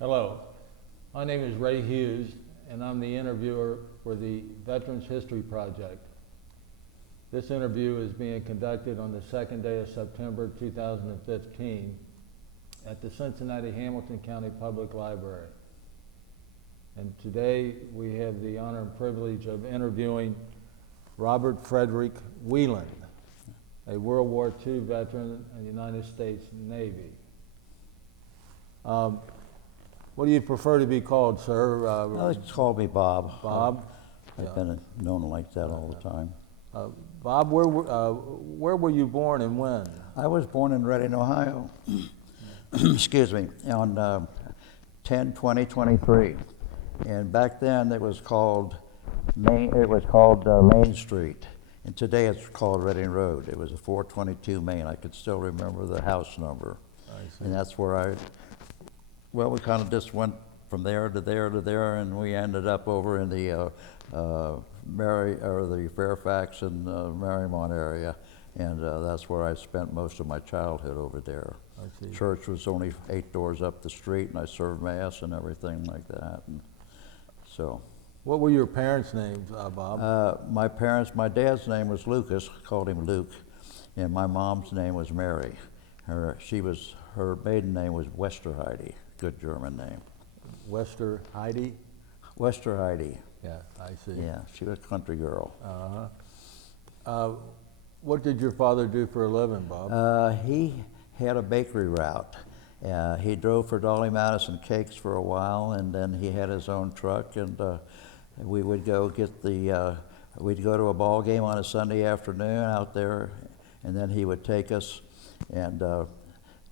Hello, my name is Ray Hughes, and I'm the interviewer for the Veterans History Project. This interview is being conducted on the second day of September 2015 at the Cincinnati Hamilton County Public Library. And today we have the honor and privilege of interviewing Robert Frederick Wieland, a World War II veteran of the United States Navy. What do you prefer to be called, sir? Just call me Bob. Bob? I've been known like that all the time. Bob, where were you born and when? I was born in Reading, Ohio. Excuse me, on 10/20/23, and back then it was called Main Street, and today it's called Reading Road. It was a 422 Main. I could still remember the house number, and that's where we kind of just went from there to there to there, and we ended up over in the the Fairfax and Marymount area, and that's where I spent most of my childhood over there. I see. Church was only 8 doors up the street, and I served mass and everything like that. And so, What were your parents' names, Bob? my dad's name was Lucas, called him Luke, and my mom's name was Mary. Her maiden name was Westerheide, good German name. Wester Heidi? Westerheide. Yeah, I see. Yeah, she was a country girl. What did your father do for a living, Bob? He had a bakery route. He drove for Dolly Madison Cakes for a while, and then he had his own truck, and we would go we'd go to a ball game on a Sunday afternoon out there, and then he would take us, and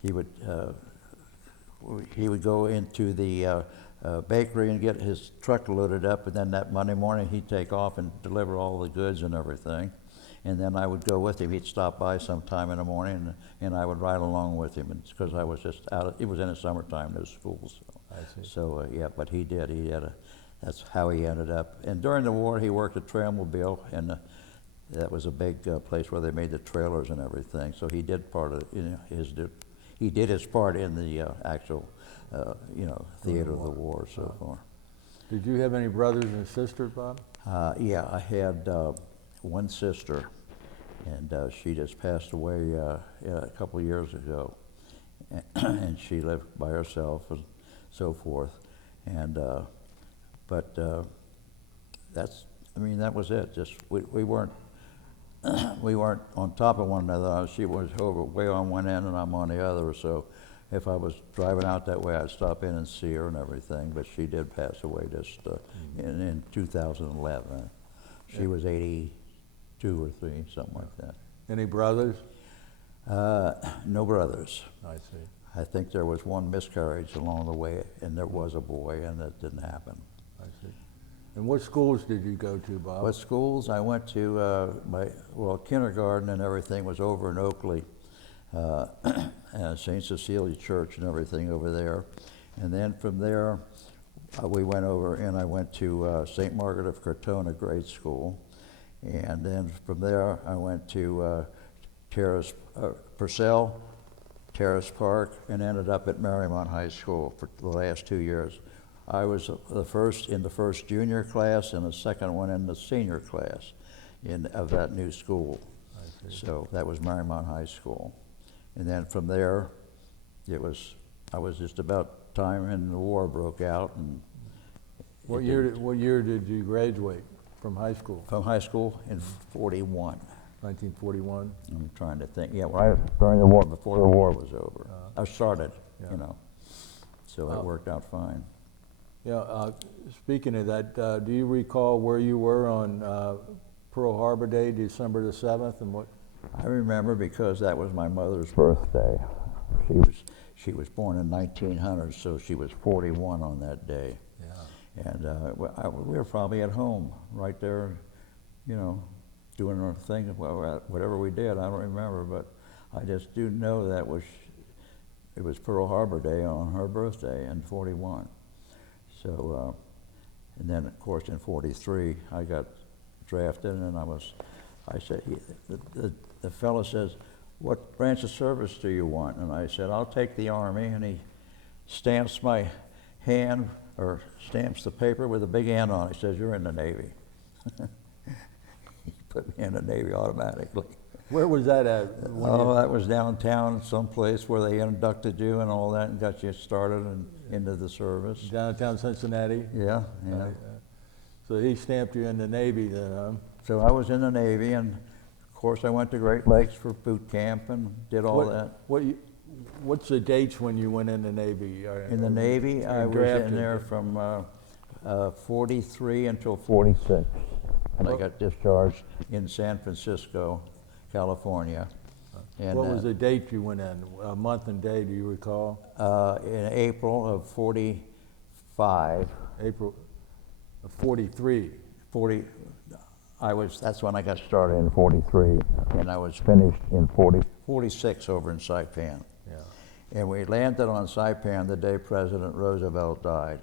he would go into the bakery and get his truck loaded up, and then that Monday morning he'd take off and deliver all the goods and everything. And then I would go with him. He'd stop by sometime in the morning, and I would ride along with him, because I was just it was in the summertime, no schools. I see. So yeah, but he did. That's how he ended up. And during the war, he worked at Trailmobile, and that was a big place where they made the trailers and everything. So he did he did his part in the actual, theater of the war so far. Did you have any brothers and sisters, Bob? Yeah, I had one sister, and she just passed away a couple of years ago, and she lived by herself and so forth. And but that was it. Just we weren't on top of one another. She was way on one end, and I'm on the other. So if I was driving out that way, I'd stop in and see her and everything. But she did pass away just in 2011. She was 82 or 3, something like that. Any brothers? No brothers. I see. I think there was one miscarriage along the way, and there was a boy, and that didn't happen. I see. And what schools did you go to, Bob? What schools? I went to, kindergarten and everything was over in Oakley, St. Cecilia Church and everything over there. And then from there, we went over, and I went to St. Margaret of Cortona grade school. And then from there, I went to Purcell, Terrace Park, and ended up at Marymount High School for the last 2 years. I was the first in the first junior class and the second one in the senior class of that new school. I see. So that was Marymount High School. And then from there, I was just about time, and the war broke out. And What year did you graduate from high school? from high school in 41. 1941? I'm trying to think. Yeah, right during the war, before the war was over. I started, Yeah. So it worked out fine. Yeah, speaking of that, do you recall where you were on Pearl Harbor Day, December the 7th, and what? I remember because that was my mother's birthday. She was born in 1900, so she was 41 on that day. Yeah. And we were probably at home, right there, doing our thing, whatever we did. I don't remember, but I just do know that it was Pearl Harbor Day on her birthday in 41. So, and then of course in 43 I got drafted, and I said, the fellow says, "What branch of service do you want?" And I said, "I'll take the Army." And he stamps my hand or stamps the paper with a big N on it. He says, "You're in the Navy." He put me in the Navy automatically. Where was that at? Oh, that was downtown, someplace where they inducted you and all that and got you started and into the service. Downtown Cincinnati? Yeah, yeah. So he stamped you in the Navy then, huh? So I was in the Navy, and of course I went to Great Lakes for boot camp and did all that. What's the dates when you went in the Navy? In the Navy, I was drafted? in there from 43 until 46, and I got discharged in San Francisco, California. And, what was the date you went in? A month and day, do you recall? in April of 45. April of 43. 40. That's when I got started in 43, and I was finished in 46 over in Saipan. Yeah. And we landed on Saipan the day President Roosevelt died,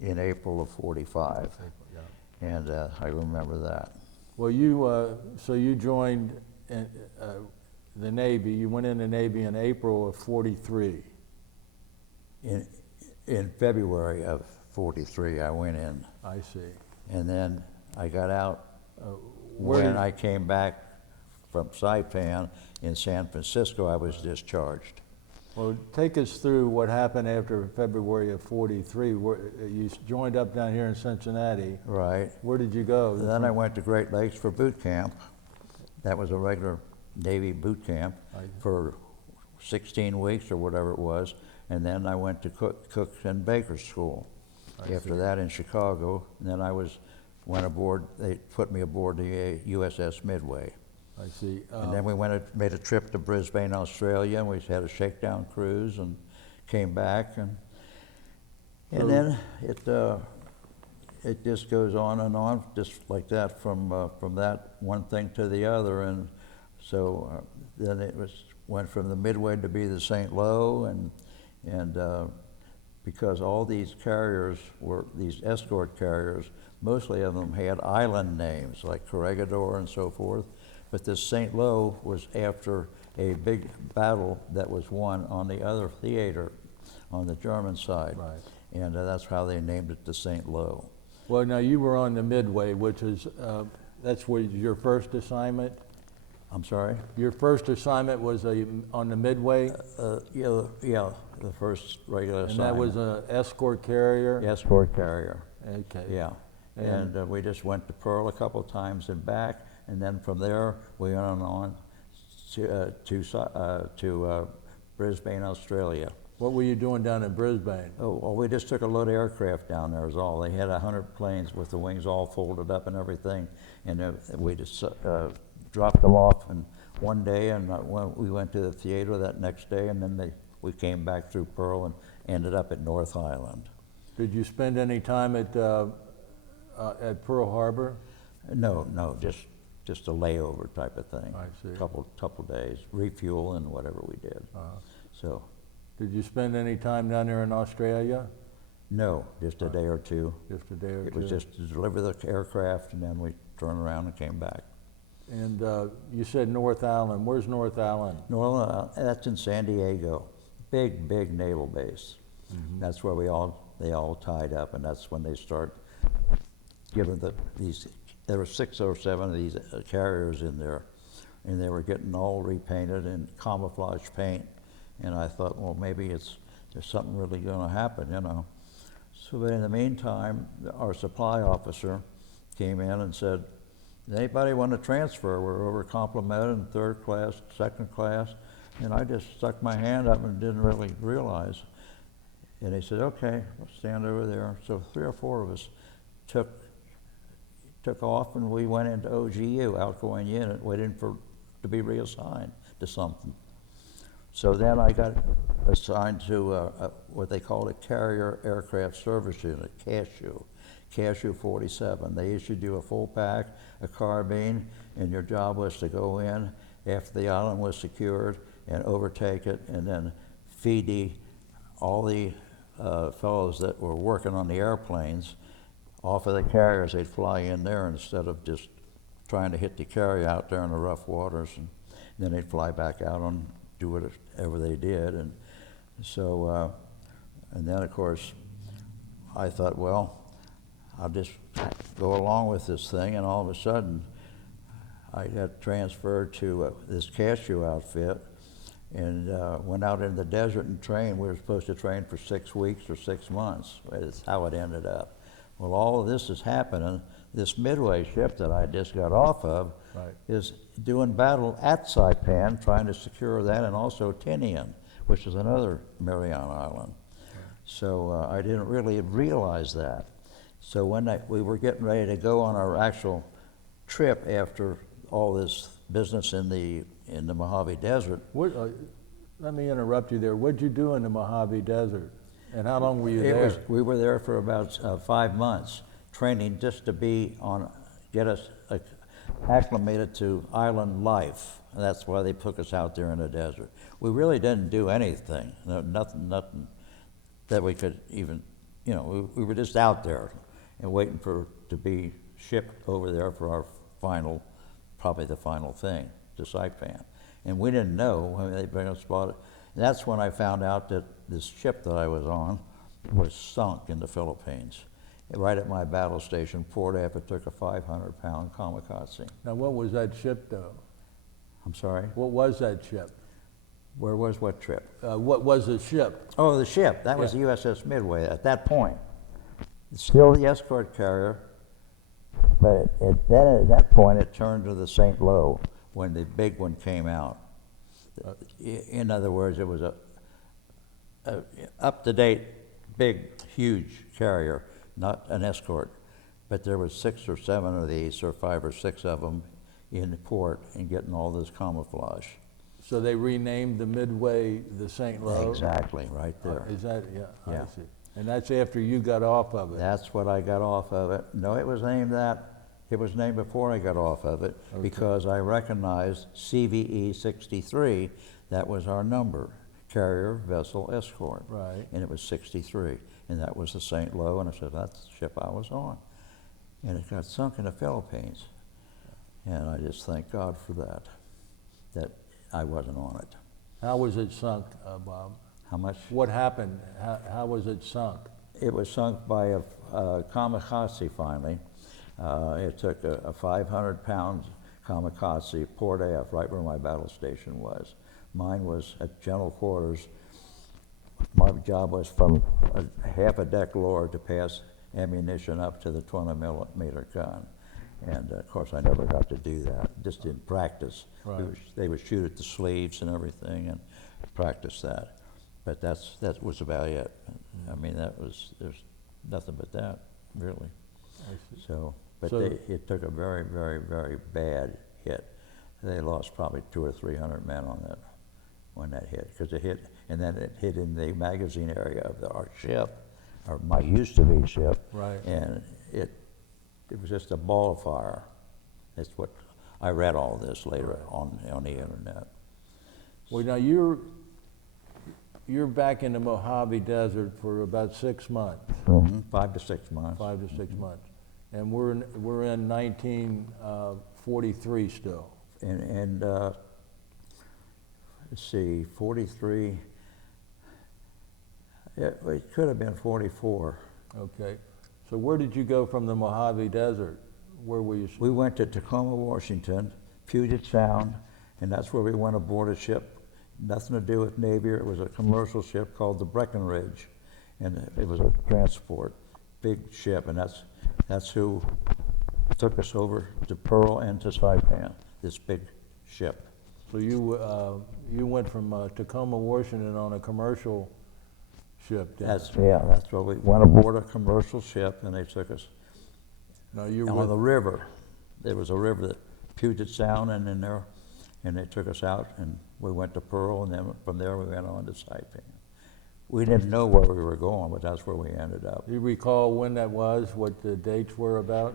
in April of 45. Yeah. And I remember that. Well, so you joined the Navy. You went in the Navy in April of 43. In February of 43, I went in. I see. And then I got out where when I came back from Saipan in San Francisco. I was discharged. Well, take us through what happened after February of 43. You joined up down here in Cincinnati. Right. Where did you go? And then I went to Great Lakes for boot camp. That was a regular Navy boot camp for 16 weeks or whatever it was. And then I went to cook and baker school. After that in Chicago, and then went aboard. They put me aboard the USS Midway. I see. And then we made a trip to Brisbane, Australia, and we had a shakedown cruise and came back, and then it just goes on, just like that from that one thing to the other, and so then went from the Midway to be the St. Lo, and because all these carriers were these escort carriers, mostly of them had island names like Corregidor and so forth. But this St. Lo was after a big battle that was won on the other theater, on the German side. Right. And that's how they named it the St. Lo. Well, now you were on the Midway, which is, that's where your first assignment? I'm sorry? Your first assignment was on the Midway? Yeah, the first regular assignment. And that was an escort carrier? Escort carrier. Okay. Yeah. And we just went to Pearl a couple of times and back, and then from there we went on to Brisbane, Australia. What were you doing down in Brisbane? Oh, well, we just took a load of aircraft down there is all. They had 100 planes with the wings all folded up and everything, and we just dropped them off in one day, and we went to the theater that next day, and then we came back through Pearl and ended up at North Island. Did you spend any time at Pearl Harbor? No, just a layover type of thing. I see. Couple days, refuel and whatever we did. So. Did you spend any time down there in Australia? No, just a day or two. Just a day or two? It was just to deliver the aircraft, and then we turned around and came back. And you said North Island. Where's North Island? That's in San Diego. Big naval base. Mm-hmm. That's where they all tied up, and that's when they start giving these. There were 6 or 7 of these carriers in there, and they were getting all repainted in camouflage paint. And I thought, well, maybe there's something really going to happen, you know. So, but in the meantime, our supply officer came in and said, "Does anybody want to transfer? We're over complimented in 3rd class, 2nd class." And I just stuck my hand up and didn't really realize. And he said, "Okay, we'll stand over there." So 3 or 4 of us took off, and we went into OGU, outgoing unit, waiting to be reassigned to something. So then I got assigned to what they called a Carrier Aircraft Service Unit, CASU 47. They issued you a full pack, a carbine, and your job was to go in after the island was secured and overtake it, and then feed all the fellows that were working on the airplanes off of the carriers. They'd fly in there instead of just trying to hit the carrier out there in the rough waters, and then they'd fly back out and do whatever they did. And so, and then of course, I thought, well, I'll just go along with this thing, and all of a sudden, I got transferred to this cashew outfit, and went out in the desert and trained. We were supposed to train for 6 weeks or 6 months. That's how it ended up. Well, all of this is happening. This Midway ship that I just got off of Right. is doing battle at Saipan, trying to secure that, and also Tinian, which is another Mariana island. So I didn't really realize that. So when we were getting ready to go on our actual trip after all this business in the Mojave Desert, Let me interrupt you there. What'd you do in the Mojave Desert? And how long were you there? we were there for about 5 months, training just to get us acclimated to island life. And that's why they took us out there in the desert. We really didn't do anything, nothing that we could even, we were just out there and waiting to be shipped over there for our probably the final thing, to Saipan. And we didn't know, they bring us spotted. That's when I found out that this ship that I was on was sunk in the Philippines. Right at my battle station, Port F, it took a 500-pound kamikaze. Now, what was that ship, though? I'm sorry? What was that ship? Where was what trip? What was the ship? Oh, the ship. That was Yeah. the USS Midway at that point. Still the escort carrier, but then at that point it turned to the St. Lo when the big one came out. In other words, it was a up-to-date, big, huge carrier, not an escort. But there was 6 or 7 of these, or 5 or 6 of them in the port and getting all this camouflage. So they renamed the Midway the St. Lo? Exactly, right there. Is that, yeah, Yeah. I see. And that's after you got off of it? That's what I got off of it. No, it was named that. It was named before I got off of it because I recognized CVE 63. That was our number, Carrier Vessel Escort. Right. And it was 63. And that was the St. Lo. And I said, that's the ship I was on. And it got sunk in the Philippines. And I just thank God for that I wasn't on it. How was it sunk, Bob? How much? What happened? How was it sunk? It was sunk by a kamikaze finally. It took a 500-pound kamikaze, Port F, right where my battle station was. Mine was at general quarters. My job was from half a deck lower to pass ammunition up to the 20-millimeter gun. And of course, I never got to do that, just in practice. Right. They would shoot at the sleeves and everything and practice that. But that was about it. I mean, there's nothing but that, really. I see. So, but So- it took a very, very, very bad hit. They lost probably 200 or 300 men on that when that hit, because it hit, and then it hit in the magazine area of our ship, or my used-to-be ship. Right. And it was just a ball of fire. That's what I read all this later on the internet. Well, now you're back in the Mojave Desert for about 6 months, 5 to 6 months. 5 to 6 months, and we're in 1943 still. And let's see, 43. It could have been 44. Okay, so where did you go from the Mojave Desert? Where were you? We went to Tacoma, Washington, Puget Sound, and that's where we went aboard a ship. Nothing to do with Navy. It was a commercial ship called the Breckenridge, and it was a transport, big ship, and that's who took us over to Pearl and to Saipan, this big ship. So you went from Tacoma, Washington on a commercial ship. That's where we went aboard a commercial ship, and they took us No, you on were the river. There was a river that Puget Sound and in there, and they took us out, and we went to Pearl, and then from there we went on to Saipan. We didn't know where we were going, but that's where we ended up. Do you recall when that was? What the dates were about?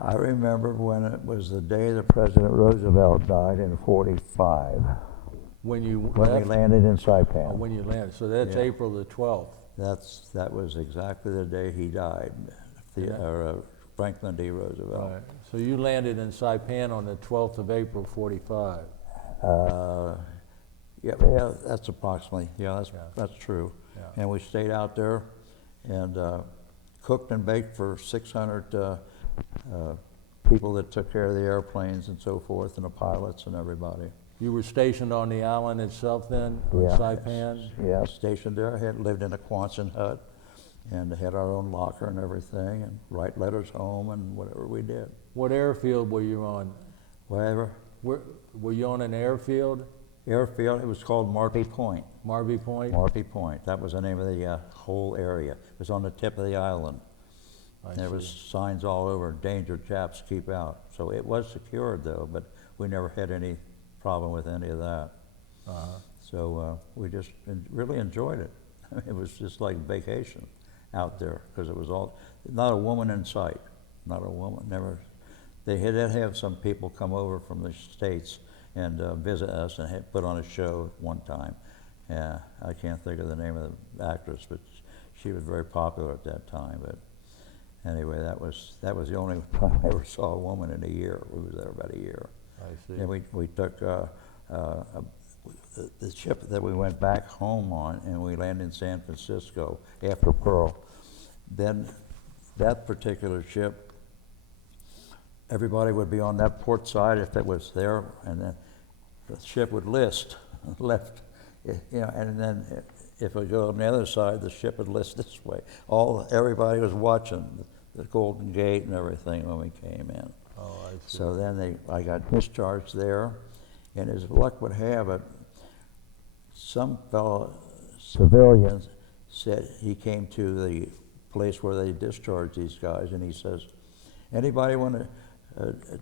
I remember when it was the day that President Roosevelt died in '45, When you when left? we landed in Oh, Saipan. when you landed. So that's Yeah. April the 12th. That was exactly the day he died, Franklin D. Roosevelt. Right. So you landed in Saipan on the 12th of April, 45. Yeah, that's approximately, Yeah. that's true. Yeah. And we stayed out there, and cooked and baked for 600 people that took care of the airplanes and so forth, and the pilots and everybody. You were stationed on the island itself then, on Saipan? Yeah, stationed there. I had lived in a Quonset hut and had our own locker and everything, and write letters home and whatever we did. What airfield were you on? Whatever. Were you on an airfield? Airfield, it was called Marby Point. Marby Point? Marby Point. That was the name of the whole area. It was on the tip of the island. There was signs all over, danger, chaps, keep out. So it was secured though, but we never had any problem with any of that. So we just really enjoyed it. It was just like vacation out there, because it was all, not a woman in sight, not a woman, never. They did have some people come over from the States and visit us and had put on a show one time. Yeah, I can't think of the name of the actress, but she was very popular at that time. But anyway, that was the only time I ever saw a woman in a year. We was there about a year. I see. And we took the ship that we went back home on, and we landed in San Francisco after Pearl. Then that particular ship, everybody would be on that port side if it was there, and then the ship would left, and then if it go on the other side, the ship would list this way. Everybody was watching the Golden Gate and everything when we came in. Oh, I see. So then I got discharged there, and as luck would have it, some fellow civilians said he came to the place where they discharged these guys, and he says, "Anybody want to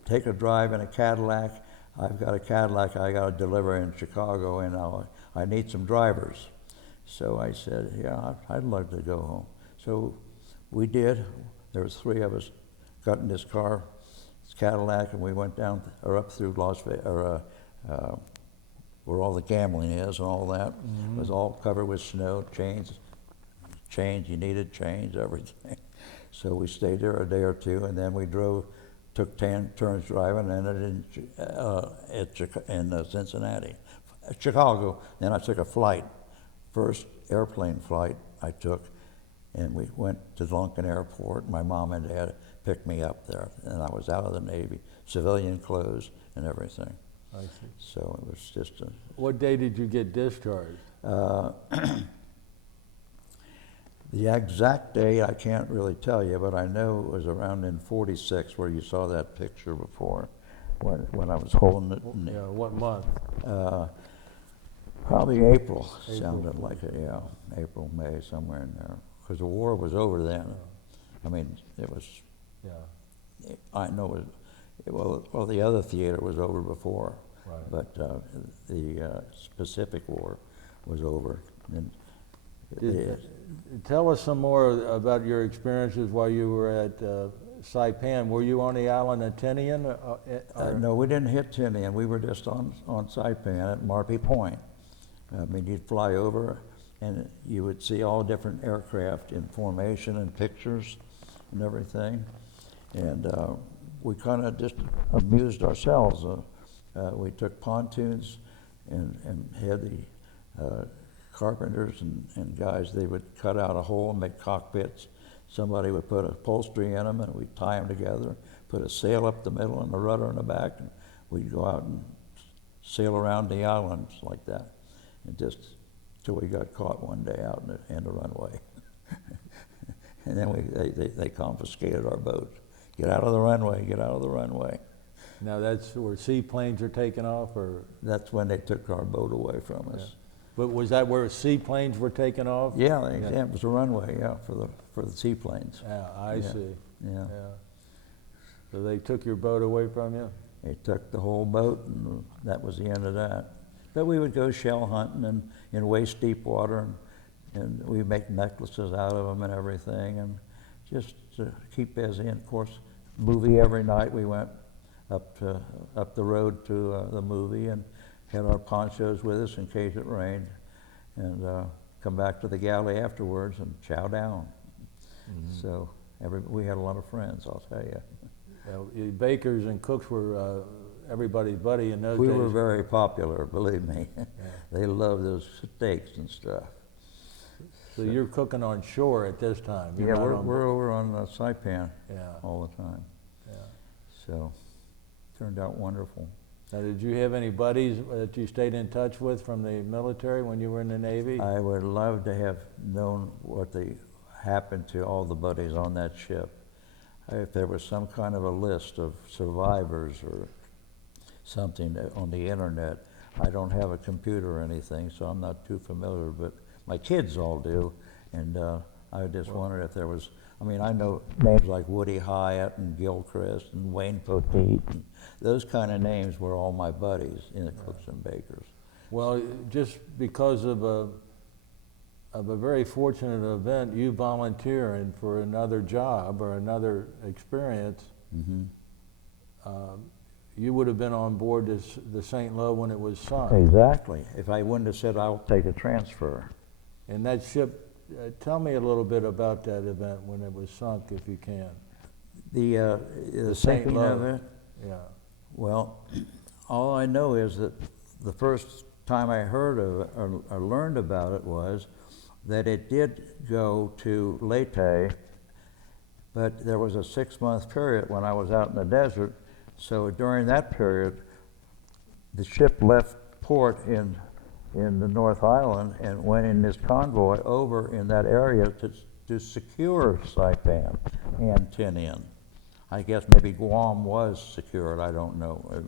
take a drive in a Cadillac? I've got a Cadillac I got to deliver in Chicago, and I need some drivers." So I said, "Yeah, I'd love to go home." So we did. There was 3 of us, got in this car, this Cadillac, and we went down or up through Las Vegas, where all the gambling is and all that. It was all covered with snow, chains, you needed chains, everything. So we stayed there a day or two, and then we took 10 turns driving, and ended in Cincinnati, Chicago. Then I took a flight, first airplane flight I took, and we went to Lunken Airport. My mom and dad picked me up there, and I was out of the Navy, civilian clothes and everything. I see. So it was just a... What day did you get discharged? The exact day I can't really tell you, but I know it was around in '46 where you saw that picture before, when I was holding it. Yeah, what month? Probably April. Sounded like it, yeah. April, May, somewhere in there. Because the war was over then. I mean, it was... Yeah. I know well, the other theater was over before, Right. but the Pacific War was over. And Tell us some more about your experiences while you were at Saipan. Were you on the island of Tinian? No, we didn't hit Tinian. We were just on Saipan at Marby Point. I mean, you'd fly over, and you would see all different aircraft in formation and pictures and everything. And we kind of just amused ourselves. We took pontoons and had the carpenters and guys, they would cut out a hole and make cockpits. Somebody would put upholstery in them, and we'd tie them together, put a sail up the middle and a rudder in the back, and we'd go out and sail around the islands like that, and just till we got caught one day out in the runway. And then they confiscated our boat. Get out of the runway, get out of the runway. Now that's where seaplanes are taken off, or? That's when they took our boat away from us. Yeah. But was that where seaplanes were taken off? Yeah, it was a runway, yeah, for the seaplanes. Yeah, I see. Yeah. So they took your boat away from you? They took the whole boat, and that was the end of that. But we would go shell hunting and in waist deep water, and we'd make necklaces out of them and everything, and just to keep busy. And of course, movie every night. We went up the road to the movie and had our ponchos with us in case it rained, and come back to the galley afterwards and chow down. Mm-hmm. So we had a lot of friends, I'll tell you. Bakers and cooks were everybody's buddy in those days. We were very popular, believe me. Yeah. They loved those steaks and stuff. So you're cooking on shore at this time? You're Yeah, not we're over on Saipan Yeah, all the time. yeah. So, turned out wonderful. Now, did you have any buddies that you stayed in touch with from the military when you were in the Navy? I would love to have known what happened to all the buddies on that ship. If there was some kind of a list of survivors or something on the internet. I don't have a computer or anything, so I'm not too familiar, but my kids all do. And I just wondered if there was, I mean, I know names like Woody Hyatt and Gilchrist and Wayne Poteet, and those kind of names were all my buddies in the Cooks and Bakers. Well, just because of a very fortunate event, you volunteering for another job or another experience, you would have been on board the St. Lo when it was sunk. Exactly. If I wouldn't have said, I'll take a transfer. And that ship, tell me a little bit about that event when it was sunk, if you can. The St. sinking Lo. of it? Yeah. Well, all I know is that the first time I heard of it or learned about it was that it did go to Leyte, but there was a 6-month period when I was out in the desert. So during that period, the ship left port in the North Island and went in this convoy over in that area to secure Saipan and Tinian. I guess maybe Guam was secured, I don't know.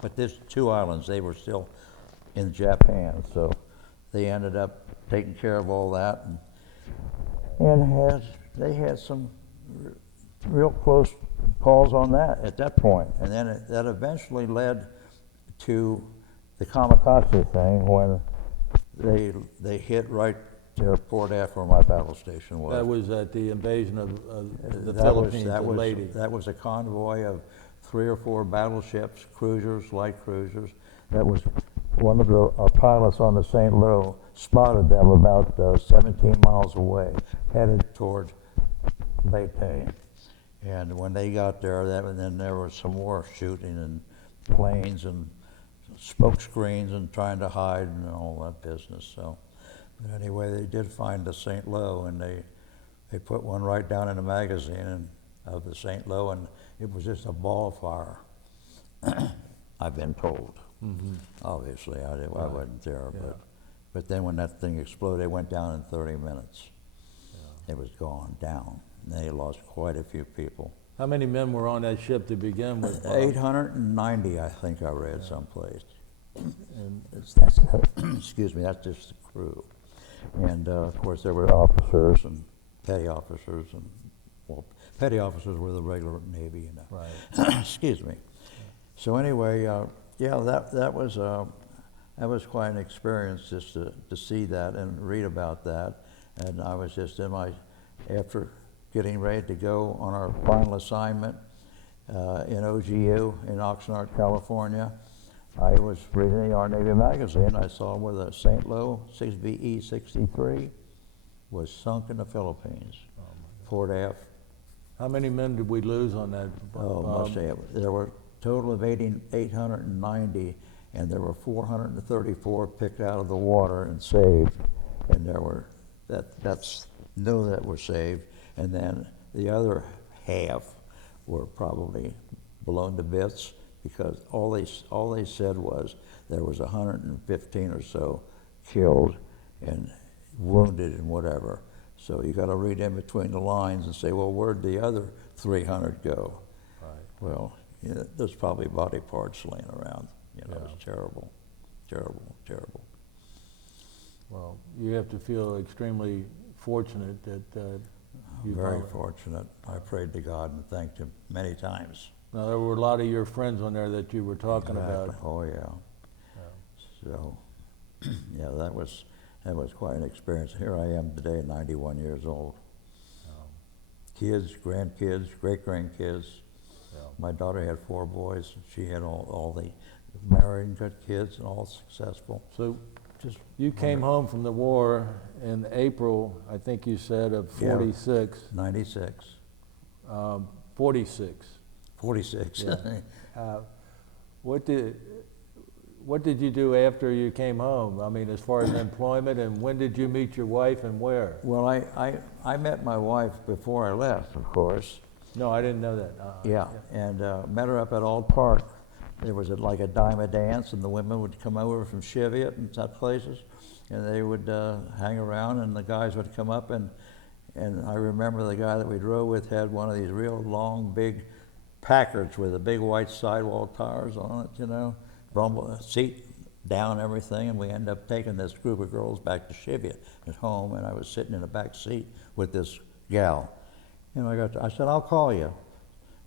But these 2 islands, they were still in Japan, so they ended up taking care of all that. And they had some real close calls on that at that point. And then that eventually led to the kamikaze thing when they hit right to Port F where my battle station was. That was at the invasion of the Philippines and Leyte. That was a convoy of 3 or 4 battleships, cruisers, light cruisers. That was one of our pilots on the St. Lo spotted them about 17 miles away, headed toward Leyte. And when they got there, then there was some more shooting and planes and smoke screens and trying to hide and all that business. So, but anyway, they did find the St. Lo, and they put one right down in the magazine of the St. Lo, and it was just a ball of fire. I've been told. Obviously, I wasn't there, but then when that thing exploded, it went down in 30 minutes. It was gone down. They lost quite a few people. How many men were on that ship to begin with, Bob? 890, I think I read someplace. And That's excuse me, that's just the crew. And of course there were officers and petty officers, and well, petty officers were the regular Navy, you know. Right. Excuse me. So anyway, yeah, that was quite an experience just to see that and read about that. And I was just after getting ready to go on our final assignment in OGU in Oxnard, California, I was reading our Navy magazine. I saw where the St. Lo 6VE-63 was sunk in the Philippines, Port F. how many men did we lose on that, Oh, Bob? must say there were a total of 890, and there were 434 picked out of the water and saved, and there were that's that were saved, and then the other half were probably blown to bits, because all they said was there was 115 or so killed and wounded and whatever. So you got to read in between the lines and say, well, where'd the other 300 go? Right. Well, you know, there's probably body parts laying around. You know, Yeah. It's terrible, terrible, terrible. Well, you have to feel extremely fortunate that you Very fortunate. I prayed to God and thanked Him many times. Now, there were a lot of your friends on there that you were talking Exactly. about. Oh yeah. So, yeah, that was quite an experience. Here I am today, 91 years old. Kids, grandkids, great-grandkids. Yeah. My daughter had 4 boys. She had all the married and good kids and all successful. So Just you came home from the war in April, I think you said, of Yeah. 46. 96. 46. 46. Yeah. What did what did you do after you came home? I mean, as far as employment, and when did you meet your wife and where? Well, I met my wife before I left, of course. No, I didn't know that. Yeah, and met her up at Old Park. There was like a dime a dance, and the women would come over from Cheviot and such places, and they would hang around, and the guys would come up, and I remember the guy that we drove with had one of these real long, big Packards with the big white sidewall tires on it, you know, rumble seat down, everything, and we ended up taking this group of girls back to Cheviot at home, and I was sitting in the back seat with this gal. You know, I said, I'll call you.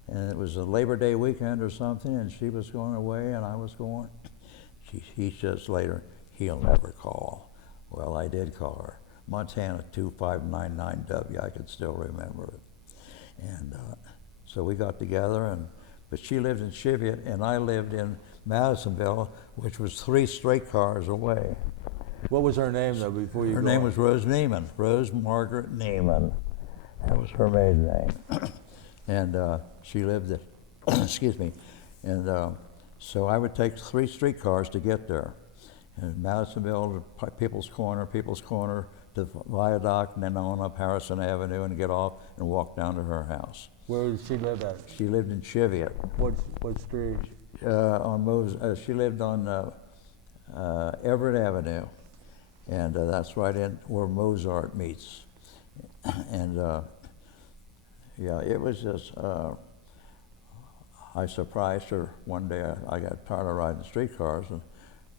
And it was a Labor Day weekend or something, and she was going away, and I was going. He says later, he'll never call. Well, I did call her. Montana 2599W, I can still remember it. And so we got together, but she lived in Cheviot, and I lived in Madisonville, which was 3 streetcars away. What was her name, though, before you Her name was Rose Neiman, Rose Margaret Neiman. That was her maiden name. And she lived at, excuse me, and so I would take 3 streetcars to get there. And Madisonville to People's Corner to Viaduct, and then on up Harrison Avenue and get off and walk down to her house. Where did she live at? She lived in Cheviot. What street? She lived on Everett Avenue, and that's right in where Mozart meets. And yeah, it was just, I surprised her one day. I got tired of riding streetcars, and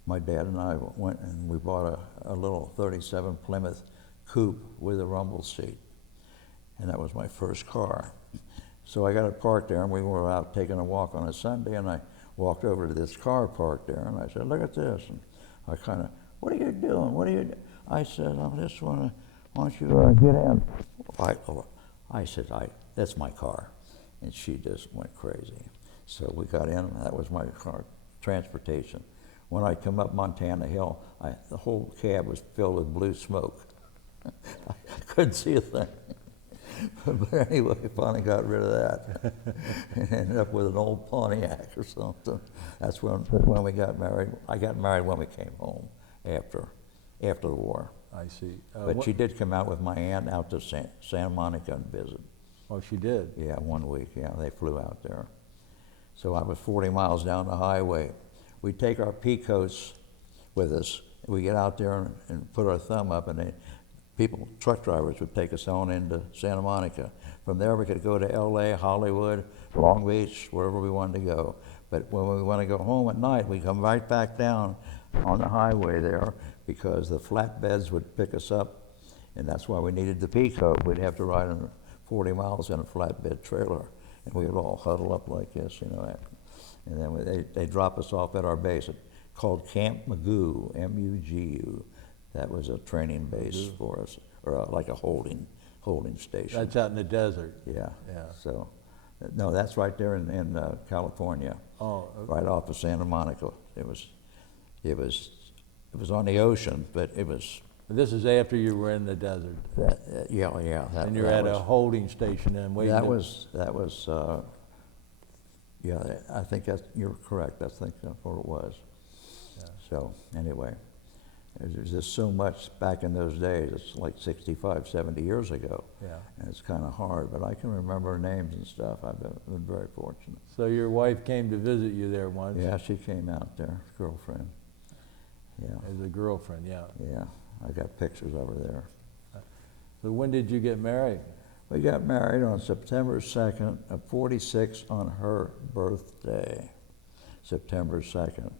my dad and I went and we bought a little 37 Plymouth coupe with a rumble seat. And that was my first car. So I got it parked there, and we were out taking a walk on a Sunday, and I walked over to this car parked there, and I said, look at this. And I kind of, what are you doing? What are you doing? I said, I just want to, why don't you get in? I said, that's my car. And she just went crazy. So we got in, and that was my car, transportation. When I come up Montana Hill, the whole cab was filled with blue smoke. I couldn't see a thing. But anyway, finally got rid of that. And ended up with an old Pontiac or something. That's when we got married. I got married when we came home after the war. I see. But she did come out with my aunt out to Santa Monica and visit. Oh, she did? Yeah, 1 week. Yeah, they flew out there. So I was 40 miles down the highway. We'd take our peacoats with us. We get out there and put our thumb up, and truck drivers would take us on into Santa Monica. From there, we could go to LA, Hollywood, Long Beach, wherever we wanted to go. But when we want to go home at night, we come right back down on the highway there, because the flatbeds would pick us up, and that's why we needed the peacoat. We'd have to ride 40 miles in a flatbed trailer, and we would all huddle up like this, you know. And then they drop us off at our base called Camp Magoo, M-U-G-U. That was a training base for us, or like a holding station. That's out in the desert. Yeah. Yeah. So, no, that's right there in California. Oh, okay. Right off of Santa Monica. It was on the ocean, but it was. This is after you were in the desert. Yeah. And you're at a holding station and waiting. That was. Yeah, I think you're correct. I think that's what it was. Yeah. So anyway, there's just so much back in those days. It's like 65, 70 years ago. Yeah. And it's kind of hard, but I can remember names and stuff. I've been very fortunate. So your wife came to visit you there once? Yeah, she came out there, girlfriend. Yeah. As a girlfriend, yeah. Yeah, I got pictures of her there. So when did you get married? We got married on September 2nd of 46 on her birthday, September 2nd.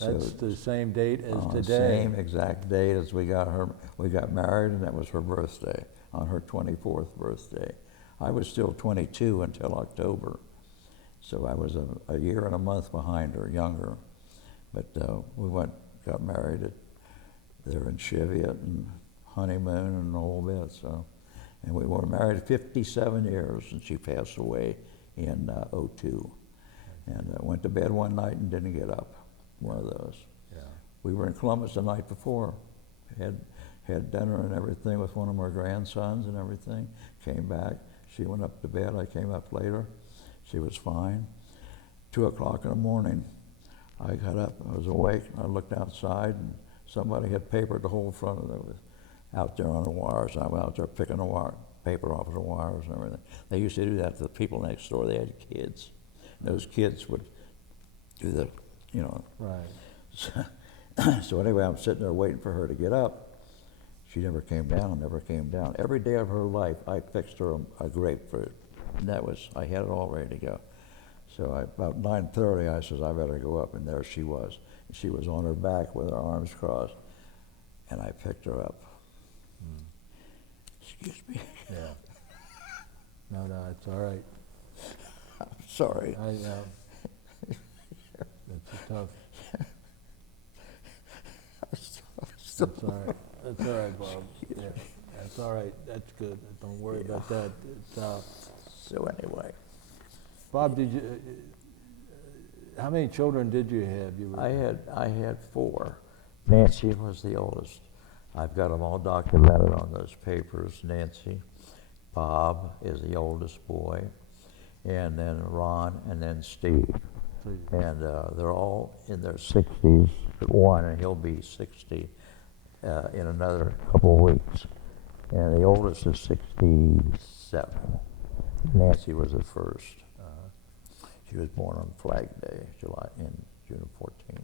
That's the same date as on today. The same exact date as we got married, and that was her birthday, on her 24th birthday. I was still 22 until October, so I was a year and a month behind her, younger. But we got married there in Cheviot, and honeymoon and the whole bit. So, and we were married 57 years, and she passed away in '02. And went to bed one night and didn't get up. One of those. Yeah. We were in Columbus the night before. Had dinner and everything with one of our grandsons and everything. Came back. She went up to bed. I came up later. She was fine. 2 o'clock in the morning, I got up, I was awake, and I looked outside, and somebody had papered the whole front of it out there on the wires. I'm out there picking the paper off of the wires and everything. They used to do that to the people next door. They had kids. And those kids would do the, you know. Right. So anyway, I'm sitting there waiting for her to get up. She never came down, never came down. Every day of her life, I fixed her a grapefruit. And that was, I had it all ready to go. So about 9:30, I says, I better go up, and there she was. She was on her back with her arms crossed, and I picked her up. Excuse me. Yeah. No, it's all right. I'm sorry. It's a tough. So That's all right. That's all right, Bob. Yeah, that's all right. That's good. Don't worry about that. So anyway. Bob, did you? How many children did you have? I had 4. Nancy was the oldest. I've got them all documented on those papers. Nancy, Bob is the oldest boy, and then Ron, and then Steve. And they're all in their 60s. One, and he'll be 60 in another couple of weeks. And the oldest is 67. Nancy was the first. She was born on Flag Day, June of 14.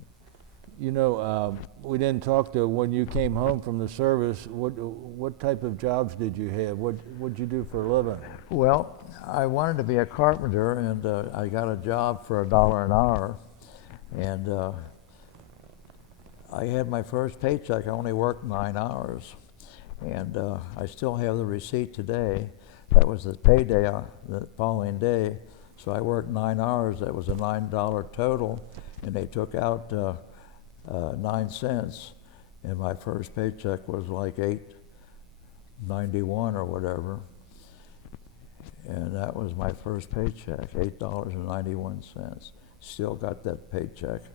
You know, we didn't talk to when you came home from the service. What type of jobs did you have? What'd you do for a living? Well, I wanted to be a carpenter, and I got a job for $1 an hour, and I had my first paycheck. I only worked 9 hours, and I still have the receipt today. That was the payday the following day. So I worked 9 hours. That was a $9 total, and they took out 9 cents, and my first paycheck was like $8.91 or whatever, and that was my first paycheck, $8.91. Still got that paycheck,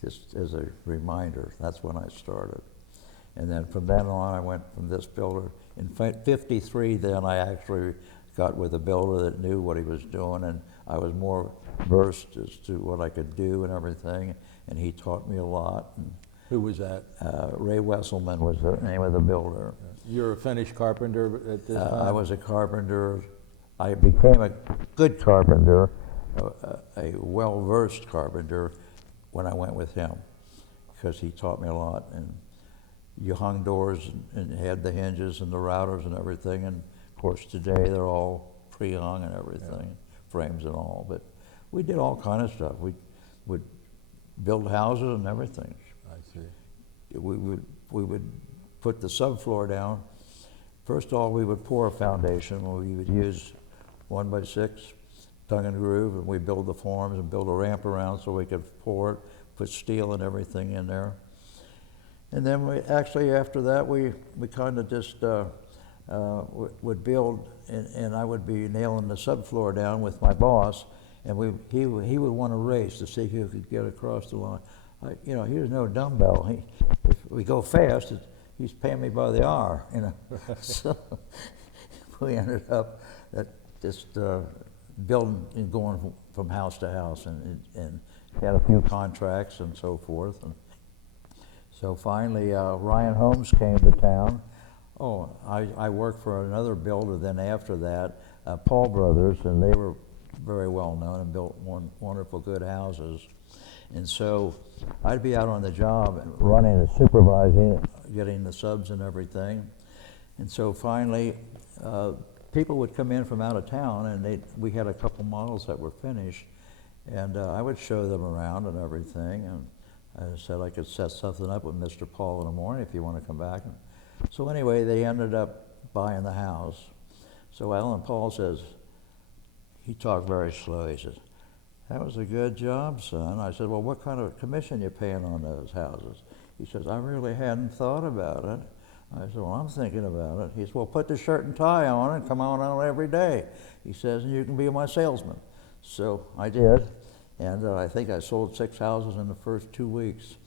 just as a reminder. That's when I started, and then from then on, I went from this builder. In fact, '53, then I actually got with a builder that knew what he was doing, and I was more versed as to what I could do and everything, and he taught me a lot. And, Who was that? Ray Wesselman was the name of the builder. You're a finished carpenter at this time? I was a carpenter. I became a good carpenter, a well-versed carpenter when I went with him, because he taught me a lot. And you hung doors and had the hinges and the routers and everything, and of course today they're all pre-hung and everything, frames and all. But we did all kind of stuff. We would build houses and everything. I see. We would put the subfloor down. First of all, we would pour a foundation. We would use 1x6 tongue and groove, and we'd build the forms and build a ramp around so we could pour it, put steel and everything in there. And then after that, we kind of just would build, and I would be nailing the subfloor down with my boss, and he would want to race to see who could get across the line. He was no dumbbell. If we go fast, he's paying me by the hour, So we ended up just building and going from house to house, and had a few contracts and so forth. And so finally, Ryan Holmes came to town. I worked for another builder then after that, Paul Brothers, and they were very well known and built wonderful, good houses. And so I'd be out on the job and running and supervising, getting the subs and everything. And so finally, people would come in from out of town, and we had a couple models that were finished, and I would show them around and everything. And I said I could set something up with Mr. Paul in the morning if you want to come back. So anyway, they ended up buying the house. So Alan Paul says, he talked very slow. He says, "That was a good job, son." I said, "Well, what kind of commission you paying on those houses?" He says, "I really hadn't thought about it." I said, "Well, I'm thinking about it." He said, "Well, put the shirt and tie on and come on out every day." He says, "And you can be my salesman." So I did, and I think I sold 6 houses in the first 2 weeks.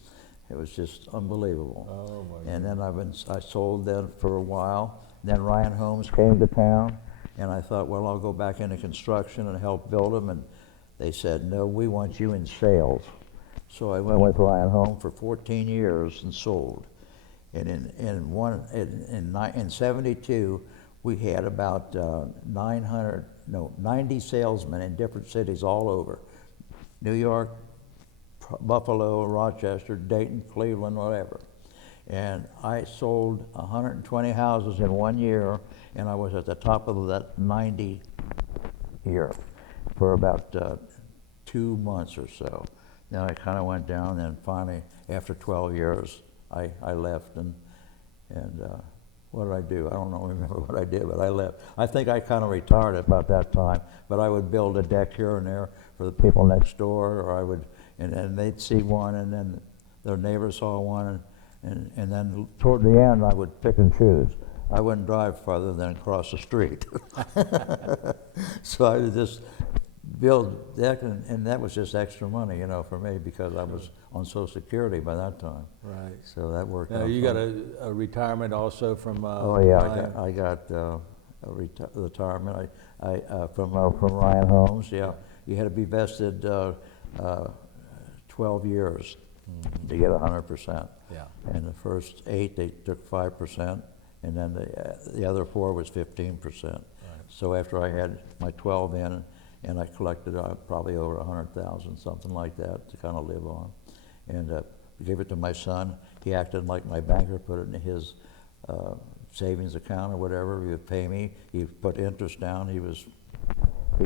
It was just unbelievable. Oh my And then I sold that for a while. Then Ryan Holmes came to town, and I thought, well, I'll go back into construction and help build them. And they said, "No, we want you in sales." So I went with Ryan home for 14 years and sold. And in 72, we had about 90 salesmen in different cities all over. New York, Buffalo, Rochester, Dayton, Cleveland, whatever. And I sold 120 houses in 1 year, and I was at the top of that 90 year for about 2 months or so. Then I kind of went down, and finally, after 12 years, I left, and what did I do? I don't remember what I did, but I left. I think I kind of retired at about that time, but I would build a deck here and there for the people next door, or I would, and they'd see one, and then their neighbor saw one, and then toward the end, I would pick and choose. I wouldn't drive farther than across the street. So I would just build deck, and that was just extra money, for me, because I was on Social Security by that time. Right. So that worked Now, out. you got a retirement also from Oh yeah, Ryan? I got a retirement. I from Ryan Homes. Yeah, you had to be vested 12 years to get 100%. Yeah. And the first 8 they took 5%, and then the other 4 was 15%. Right. So after I had my 12 in, and I collected probably over 100,000, something like that, to kind of live on, and gave it to my son. He acted like my banker, put it in his savings account or whatever. He would pay me. He put interest down. He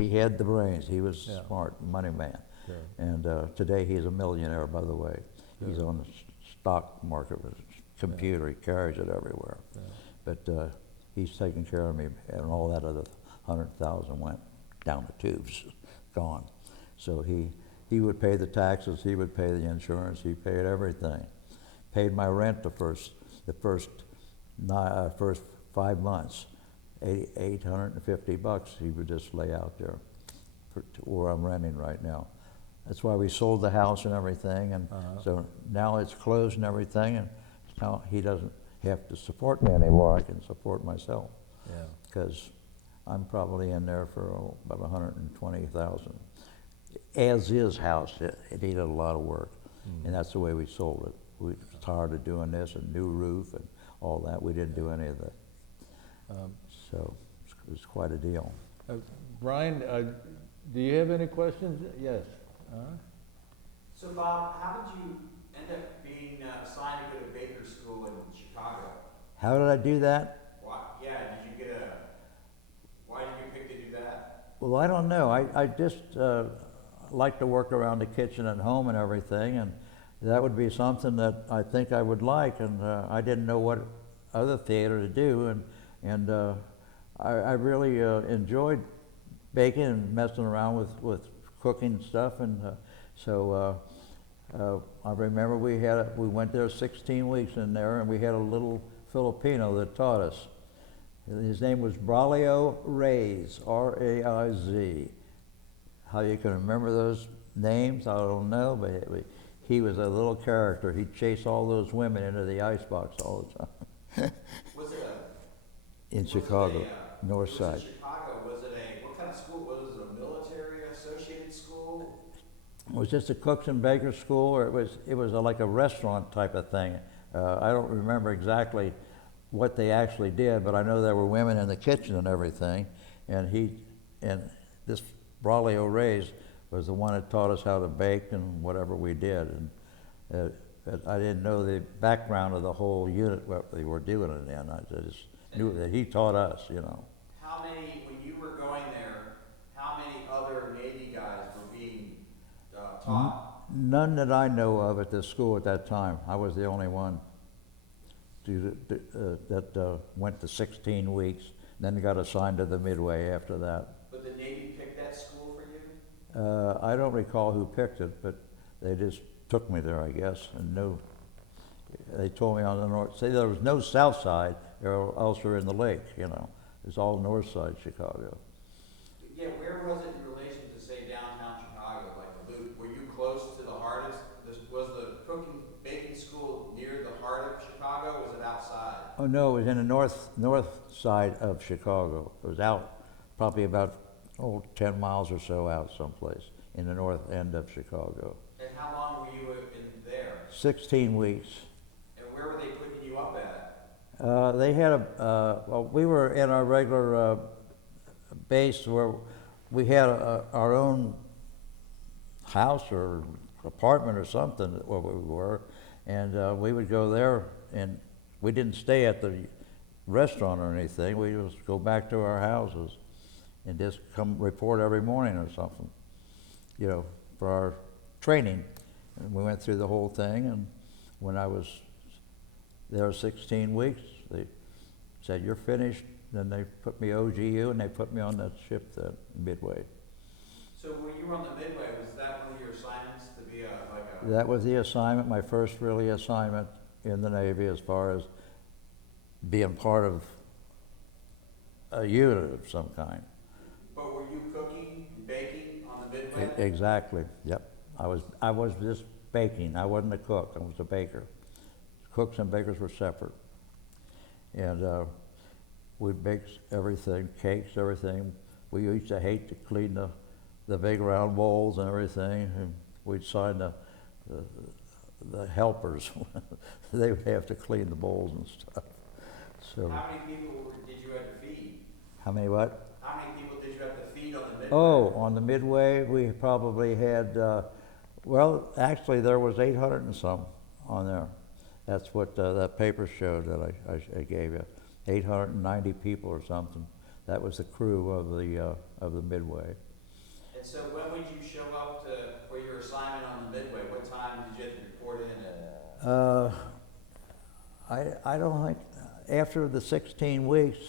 had the brains. He was smart, money man. Sure. And today he's a millionaire, by the way. Sure. He's on the stock market with a computer. He carries it everywhere. Yeah. But he's taking care of me, and all that other 100,000 went down the tubes, gone. So he would pay the taxes, he would pay the insurance, he paid everything. Paid my rent the first 5 months, $850 he would just lay out there to where I'm renting right now. That's why we sold the house and everything, and so now it's closed and everything, and now he doesn't have to support me anymore. I can support myself. Yeah. Because I'm probably in there for about 120,000. As is house, it needed a lot of work, and that's the way we sold it. We were tired of doing this, and new roof and all that. We didn't do any of that. So it was quite a deal. Brian, do you have any questions? Yes. So Bob, how did you end up being assigned to go to Baker School in Chicago? How did I do that? Why did you pick to do that? Well, I don't know. I just like to work around the kitchen at home and everything, and that would be something that I think I would like, and I didn't know what other theater to do, and I really enjoyed baking and messing around with cooking stuff, and so I remember we went there 16 weeks in there, and we had a little Filipino that taught us. His name was Braulio Reyes, R-A-I-Z. How you can remember those names, I don't know, but he was a little character. He'd chase all those women into the icebox all the time. Was it in Chicago, North Side. In Chicago, what kind of school? Was it a military associated school? It was just a cooks and bakers school, or it was like a restaurant type of thing. I don't remember exactly what they actually did, but I know there were women in the kitchen and everything, and this Braulio Reyes was the one that taught us how to bake and whatever we did, and I didn't know the background of the whole unit, what they were doing it in. I just knew that he taught us, How many, when you were going there, how many other Navy guys were being taught? None that I know of at the school at that time. I was the only one that went to 16 weeks, then got assigned to the Midway after that. But the Navy picked that school for you? I don't recall who picked it, but they just took me there, I guess, and they told me on the north. Say there was no south side, or else you're in the lake. It's all north side Chicago. Yeah, where was it in relation to, say, downtown Chicago, like the Loop? Were you close to the heart of? Was the cooking baking school near the heart of Chicago? Or was it outside? Oh no, it was in the north side of Chicago. It was out probably about 10 miles or so out someplace in the north end of Chicago. And And how long were you in there? 16 weeks. And where were they putting you up at? They had well, we were in our regular base where we had our own house or apartment or something where we were, and we would go there, and we didn't stay at the restaurant or anything. We just go back to our houses and just come report every morning or something, you know, for our training. And we went through the whole thing, and when I was there 16 weeks, they said, "You're finished." Then they put me OGU, and they put me on that ship, the Midway. So when you were on the Midway, was that one of your assignments to be like a? That was the assignment, my first really assignment in the Navy as far as being part of a unit of some kind. But were you cooking, baking on the Midway? Exactly, yep. I was just baking. I wasn't a cook, I was a baker. Cooks and bakers were separate. And we baked everything, cakes, everything. We used to hate to clean the big round bowls and everything, and we'd sign the helpers. They would have to clean the bowls and stuff. So. How many people did you have to feed? How many what? How many people did you have to feed on the Midway? Oh, on the Midway, we probably had, well, actually there was 800 and some on there. That's what that paper showed that I gave you. 890 people or something. That was the crew of the Midway. And so when would you show up for your assignment on the Midway? What time did you have to report in at? I don't think, after the 16 weeks,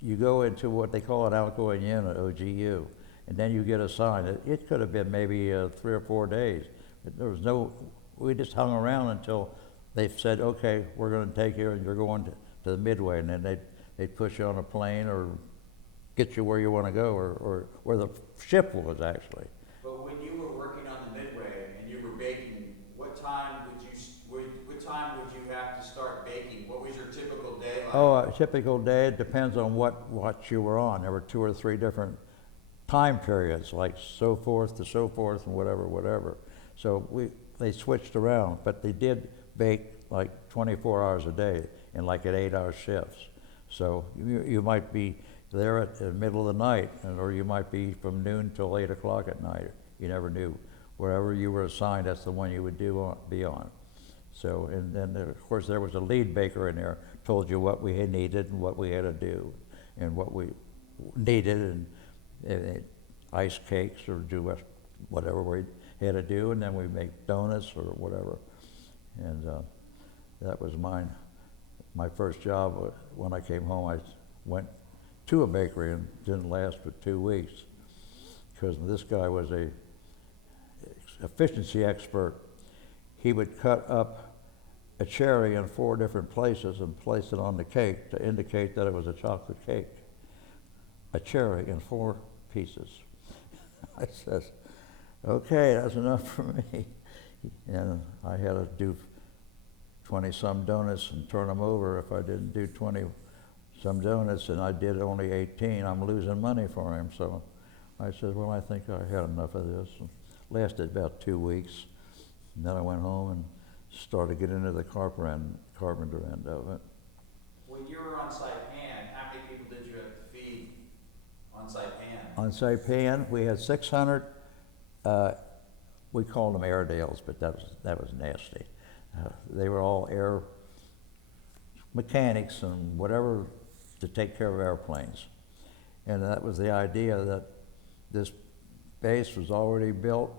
you go into what they call an outgoing unit, OGU, and then you get assigned. It could have been maybe 3 or 4 days. But there was no, we just hung around until they said, okay, we're going to take you and you're going to the Midway, and then they'd push you on a plane or get you where you want to go, or where the ship was actually. But when you were working on the Midway and you were baking, what time would you have to start baking? What was your typical day like? Oh, a typical day, it depends on what you were on. There were 2 or 3 different time periods, like so forth to so forth and whatever. So they switched around, but they did bake like 24 hours a day in like at 8-hour shifts. So you might be there at the middle of the night, or you might be from noon till 8 o'clock at night. You never knew. Wherever you were assigned, that's the one you would be on. So, and then of course there was a lead baker in there, told you what we had needed and what we had to do, and what we needed, and ice cakes or do whatever we had to do, and then we make donuts or whatever. And that was my first job. When I came home, I went to a bakery and didn't last but 2 weeks, because this guy was a efficiency expert. He would cut up a cherry in 4 different places and place it on the cake to indicate that it was a chocolate cake. A cherry in 4 pieces. I says, okay, that's enough for me. And I had to do 20-some donuts and turn them over. If I didn't do 20-some donuts and I did only 18, I'm losing money for him. So I said, well, I think I had enough of this. And lasted about 2 weeks. And then I went home and started getting into the carpenter end of it. When you were on Saipan, how many people did you have to feed on Saipan? On Saipan, we had 600. We called them Airedales, but that was nasty. They were all air mechanics and whatever to take care of airplanes. And that was the idea, that this base was already built,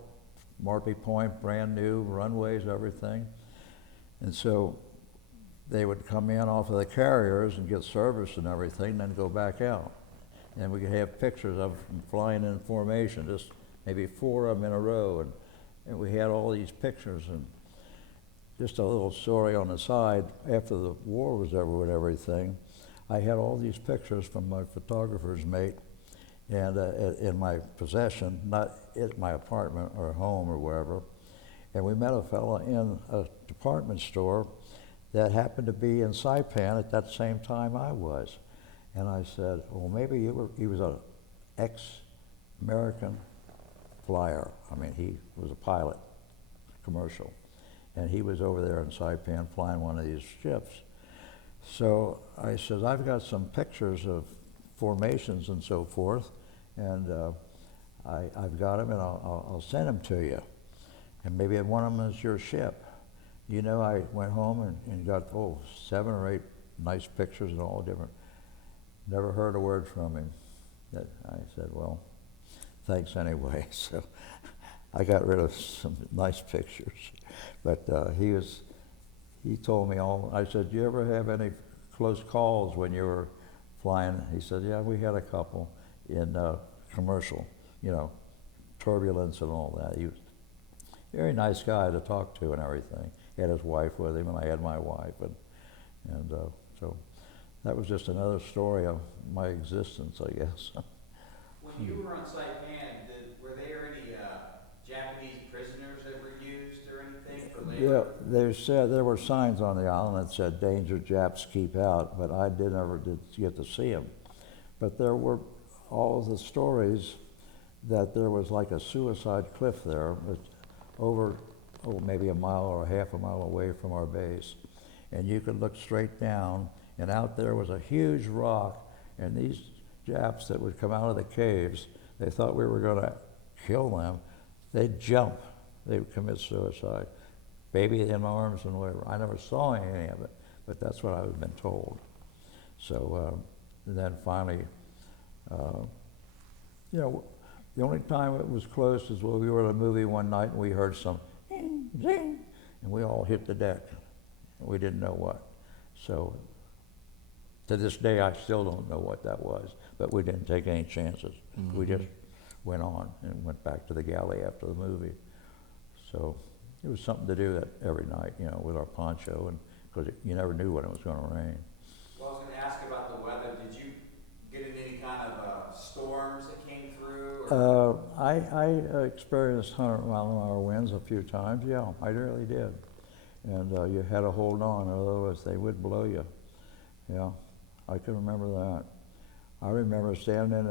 Marpy Point, brand new, runways, everything. And so they would come in off of the carriers and get service and everything, then go back out. And we could have pictures of them flying in formation, just maybe 4 of them in a row. And we had all these pictures. And just a little story on the side, after the war was over with everything, I had all these pictures from my photographer's mate and in my possession, not at my apartment or home or wherever. And we met a fellow in a department store that happened to be in Saipan at that same time I was. And I said, well, maybe he was an ex-American flyer. I mean, he was a pilot. commercial. And he was over there in Saipan flying one of these ships. So I said, I've got some pictures of formations and so forth, and I've got them, and I'll send them to you. And maybe one of them is your ship. You know, I went home and got, 7 or 8 nice pictures and all different. Never heard a word from him. I said, well, thanks anyway. So I got rid of some nice pictures. But he told me all, I said, do you ever have any close calls when you were flying? He said, yeah, we had a couple in commercial, you know, turbulence and all that. He was a very nice guy to talk to and everything. He had his wife with him, and I had my wife. And so that was just another story of my existence, I guess. When you were on Saipan, were there any Japanese prisoners ever used or anything for labor? Yeah, they said there were signs on the island that said "Danger, Japs, keep out," but I never did get to see them. But there were all of the stories that there was like a suicide cliff there, over maybe a mile or a half a mile away from our base, and you could look straight down, and out there was a huge rock, and these Japs that would come out of the caves, they thought we were going to kill them. They'd jump. They would commit suicide. Baby in arms and whatever. I never saw any of it, but that's what I've been told. So then finally, you know, the only time it was close is when we were at a movie one night and we heard some zing, zing, and we all hit the deck. We didn't know what. So to this day, I still don't know what that was, but we didn't take any chances. Mm-hmm. We just went on and went back to the galley after the movie. So it was something to do that every night, you know, with our poncho, and because you never knew when it was going to rain. Well, I was going to ask about the weather. Did you get in any kind of storms that came through? I experienced 100-mile-an-hour winds a few times. Yeah, I really did. And you had to hold on, otherwise they would blow you. Yeah, I can remember that. I remember standing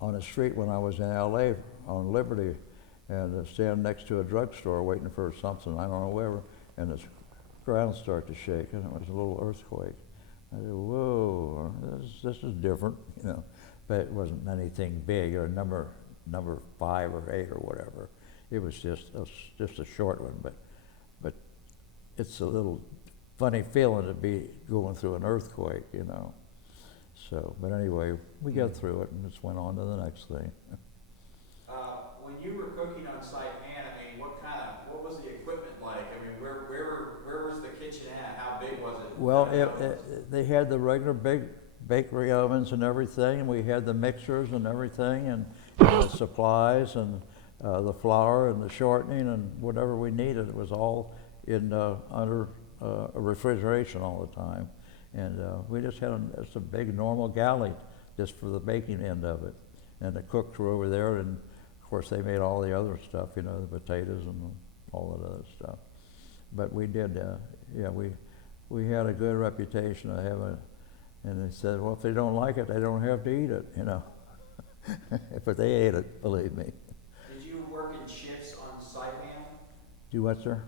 on a street when I was in L.A. on Liberty, and standing next to a drugstore waiting for something, I don't know where, and the ground started to shake, and it was a little earthquake. I said, whoa, this is different, you know. But it wasn't anything big or number 5 or 8 or whatever. It was just a short one, but it's a little funny feeling to be going through an earthquake, you know. So, but anyway, we got through it and just went on to the next thing. When you were cooking on Saipan, I mean, what was the equipment like? I mean, where was the kitchen at? How big was it? Well, they had the regular big bakery ovens and everything, and we had the mixers and everything, and the supplies and the flour and the shortening and whatever we needed. It was all in under refrigeration all the time, and we just had a big normal galley just for the baking end of it, and the cooks were over there, and of course they made all the other stuff, you know, the potatoes and all that other stuff. But we did, yeah, we had a good reputation of having. And they said, well, if they don't like it, they don't have to eat it, you know. But they ate it, believe me. Did you work in shifts on Saipan? Do what, sir?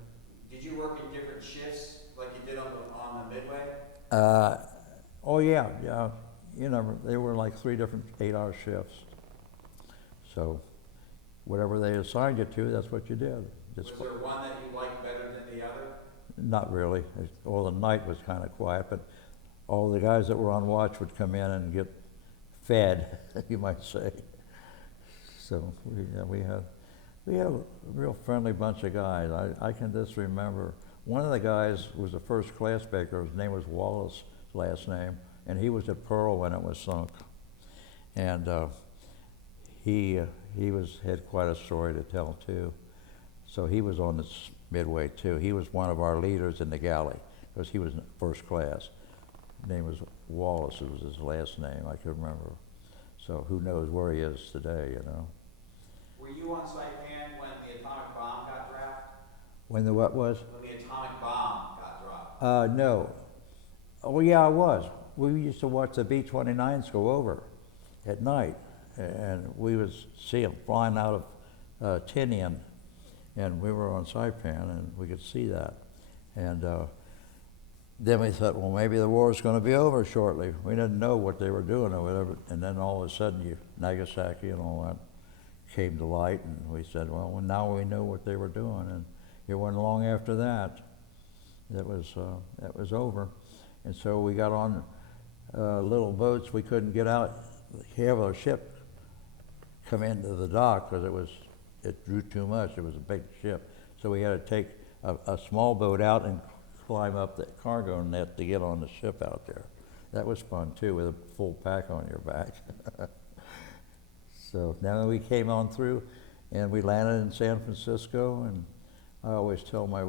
Did you work in different shifts like you did on the Midway? Oh, yeah. You know, they were like 3 different 8-hour shifts. So whatever they assigned you to, that's what you did. Was there one that you liked better than the other? Not really. Well, the night was kind of quiet, but all the guys that were on watch would come in and get fed, you might say. So we had a real friendly bunch of guys. I can just remember one of the guys was a first class baker. His name was Wallace, his last name, and he was at Pearl when it was sunk. And he had quite a story to tell too. So he was on this Midway too. He was one of our leaders in the galley because he was in first class. His name was Wallace, it was his last name, I can remember. So who knows where he is today, you know. Were you on Saipan when the atomic bomb got dropped? When the what was? When the atomic bomb got dropped. No. Oh yeah, I was. We used to watch the B-29s go over at night, and we would see them flying out of Tinian, And we were on Saipan, and we could see that. And then we thought, well, maybe the war is going to be over shortly. We didn't know what they were doing or whatever. And then all of a sudden, Nagasaki and all that came to light, and we said, well, now we know what they were doing. And it wasn't long after that that was over. And so we got on little boats. We couldn't get out, have a ship come into the dock because it drew too much. It was a big ship. So we had to take a small boat out and climb up the cargo net to get on the ship out there. That was fun too, with a full pack on your back. So now we came on through, and we landed in San Francisco. And I used to tell my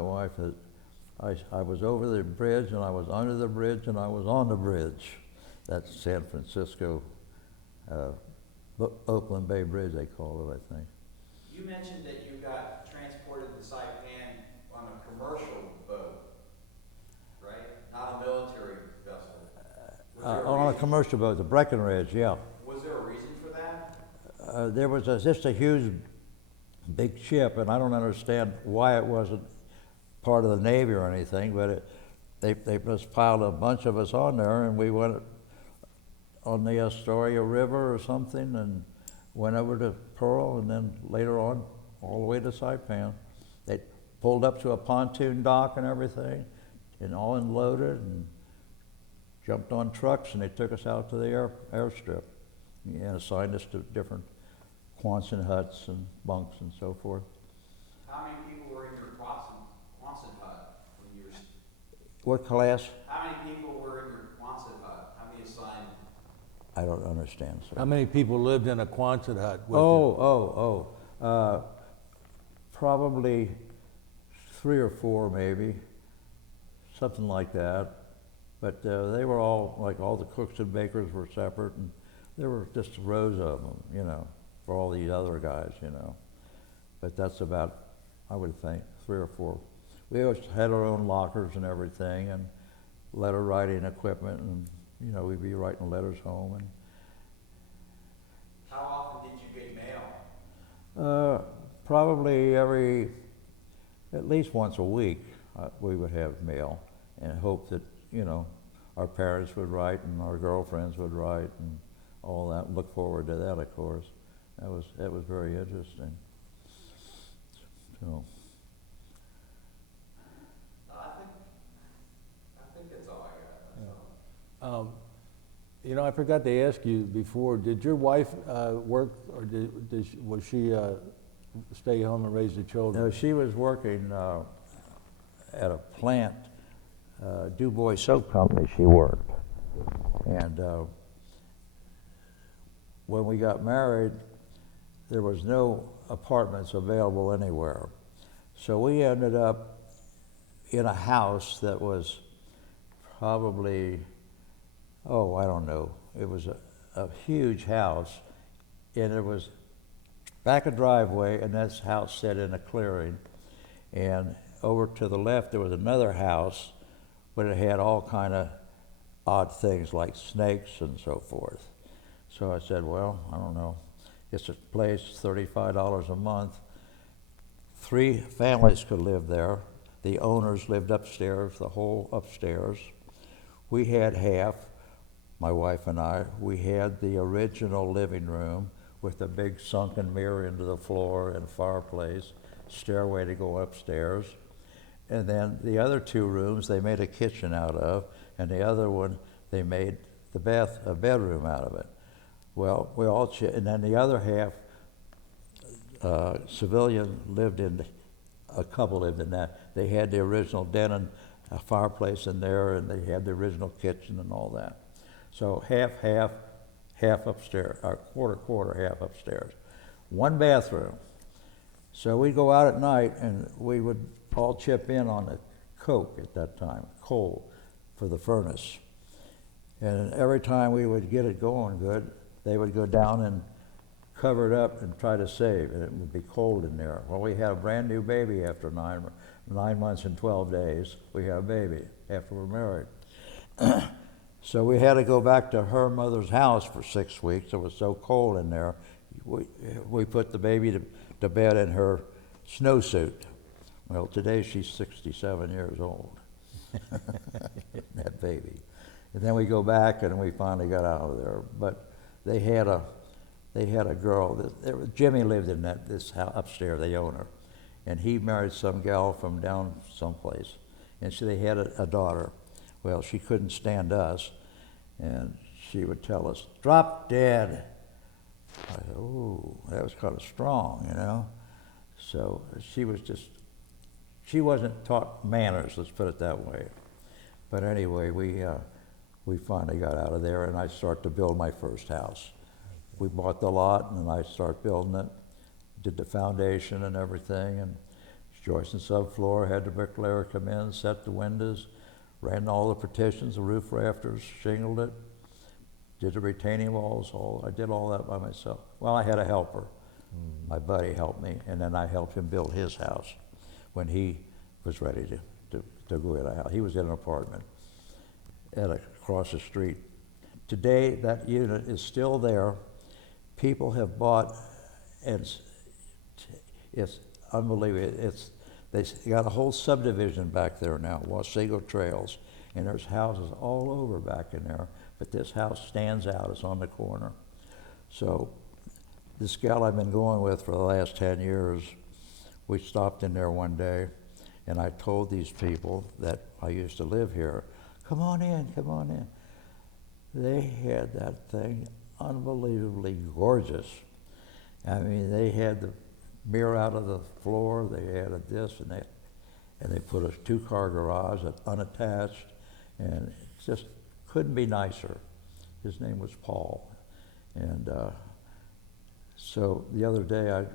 wife that I was over the bridge, and I was under the bridge, and I was on the bridge. That's San Francisco, Oakland Bay Bridge, they call it, I think. You mentioned that you got transported to Saipan on a commercial boat, right? Not a military vessel. Was there On a reason- commercial boat, the Breckenridge, yeah. Was there a reason for that? There was just a huge, big ship, and I don't understand why it wasn't part of the Navy or anything, but they just piled a bunch of us on there, and we went on the Astoria River or something, and went over to Pearl, and then later on, all the way to Saipan. They pulled up to a pontoon dock and everything, and all unloaded, and jumped on trucks, and they took us out to the airstrip, and assigned us to different Quonset huts and bunks and so forth. How many people were in your Quonset hut when you were? What class? How many people were in your Quonset hut? How many assigned? I don't understand, sir. How many people lived in a Quonset hut with you? Probably 3 or 4 maybe, something like that. But they were all, like all the cooks and bakers were separate, and there were just rows of them, you know, for all these other guys, you know. But that's about, I would think, 3 or 4. We always had our own lockers and everything, and letter writing equipment, and, you know, we'd be writing letters home. And How often did you get mail? probably at least once a week, we would have mail, and hope that, you know, our parents would write and our girlfriends would write and all that. Look forward to that, of course. That was very interesting. So. I think that's all I got. That's all. You know, I forgot to ask you before, did your wife work, or was she stay home and raise the children? No, she was working at a plant, Du Bois Soap Company she worked. And when we got married, there was no apartments available anywhere. So we ended up in a house that was probably, I don't know, it was a huge house, and it was back a driveway, and this house set in a clearing. And over to the left, there was another house, but it had all kind of odd things like snakes and so forth. So I said, well, I don't know. It's a place, $35 a month. 3 families could live there. The owners lived upstairs, the whole upstairs. We had half, my wife and I. We had the original living room with a big sunken mirror into the floor and fireplace, stairway to go upstairs. And then the other 2 rooms they made a kitchen out of, and the other one they made a bedroom out of it. Well, and then the other half, civilian a couple lived in that. They had the original den and a fireplace in there, and they had the original kitchen and all that. So half upstairs, or quarter, half upstairs. 1 bathroom. So we'd go out at night, and we would all chip in on the coke at that time, coal, for the furnace. And every time we would get it going good, they would go down and cover it up and try to save, and it would be cold in there. Well, we had a brand new baby after 9 months and 12 days. We had a baby after we were married. So we had to go back to her mother's house for 6 weeks. It was so cold in there. We put the baby to bed in her snowsuit. Well, today she's 67 years old, that baby. And then we go back and we finally got out of there. But they had a girl, Jimmy lived in this house upstairs, the owner, and he married some gal from down someplace. And so they had a daughter. Well, she couldn't stand us, and she would tell us, "Drop dead." I said, "Ooh, that was kind of strong, you know." So she wasn't taught manners, let's put it that way. But anyway, we finally got out of there, and I started to build my first house. We bought the lot, and I started building it, did the foundation and everything, and joist and subfloor, had the bricklayer come in, set the windows, ran all the partitions, the roof rafters, shingled it, did the retaining walls, I did all that by myself. Well, I had a helper. My buddy helped me, and then I helped him build his house when he was ready to go in a house. He was in an apartment across the street. Today, that unit is still there. People have bought, and it's unbelievable. They got a whole subdivision back there now, Wasego Trails, and there's houses all over back in there, but this house stands out. It's on the corner. So this gal I've been going with for the last 10 years, we stopped in there one day, and I told these people that I used to live here, come on in, come on in. They had that thing unbelievably gorgeous. I mean, they had the mirror out of the floor, they added this and that, and they put a 2-car garage that's unattached, and it just couldn't be nicer. His name was Paul. And so the other day I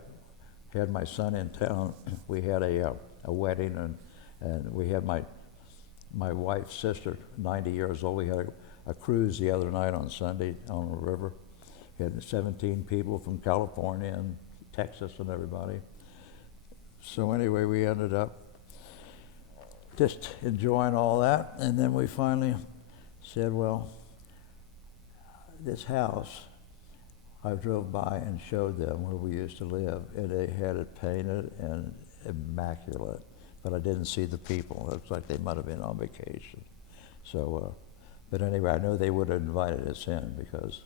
had my son in town. We had a wedding, and we had my wife's sister, 90 years old. We had a cruise the other night on Sunday on the river. We had 17 people from California and Texas and everybody. So anyway, we ended up just enjoying all that, and then we finally said, well, this house, I drove by and showed them where we used to live, and they had it painted and immaculate, but I didn't see the people. It looks like they might have been on vacation. So, but anyway, I know they would have invited us in because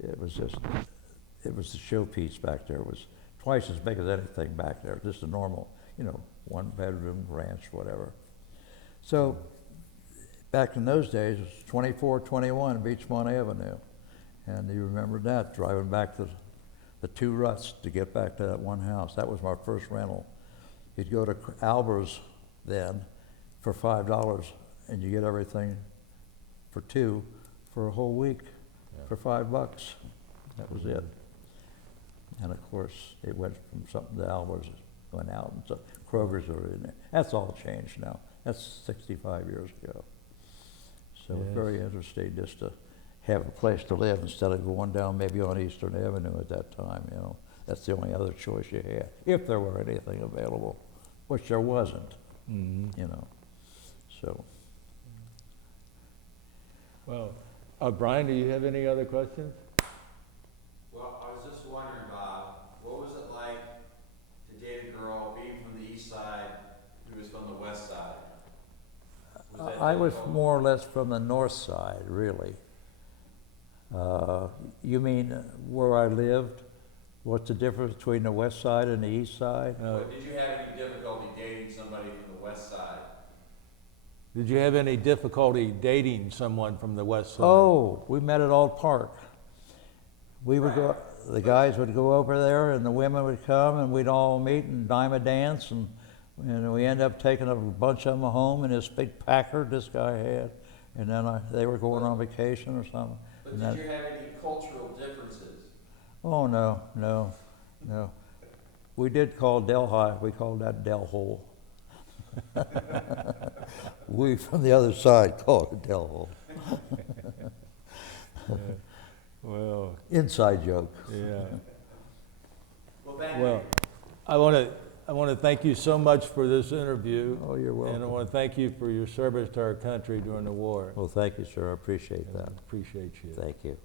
it was the showpiece back there. It was twice as big as anything back there, just a normal, 1-bedroom ranch, whatever. So back in those days, it was 2421 Beachmont Avenue. And you remember that, driving back the 2 ruts to get back to that one house. That was my first rental. You'd go to Alber's then for $5, and you get everything for 2 for a whole week for $5. That was it. And of course, it went from something to Alber's, went out, and so Kroger's are in there. That's all changed now. That's 65 years ago. So Yes. Very interesting just to have a place to live instead of going down maybe on Eastern Avenue at that time, That's the only other choice you had, if there were anything available, which there wasn't, So. Well, Brian, do you have any other questions? Well, I was just wondering, Bob, what was it like to date a girl being from the east side who was from the west side? I was more or less from the north side, really. You mean where I lived? What's the difference between the west side and the east side? Did you have any difficulty dating somebody from the west side? Did you have any difficulty dating someone from the west side? Oh, we met at Alt Park. We would go, the guys would go over there and the women would come and we'd all meet and dime a dance, and we ended up taking a bunch of them home in this big Packard this guy had, and then they were going on vacation or something. But did you have any cultural differences? Oh, no. We did call Delhi, we called that Del Hole. We from the other side called it Del Hole. Well, Inside joke. yeah. Well, thank you. Well, I want to thank you so much for this interview. Oh, you're welcome. And I want to thank you for your service to our country during the war. Well, thank you, sir. I appreciate that. Appreciate you. Thank you.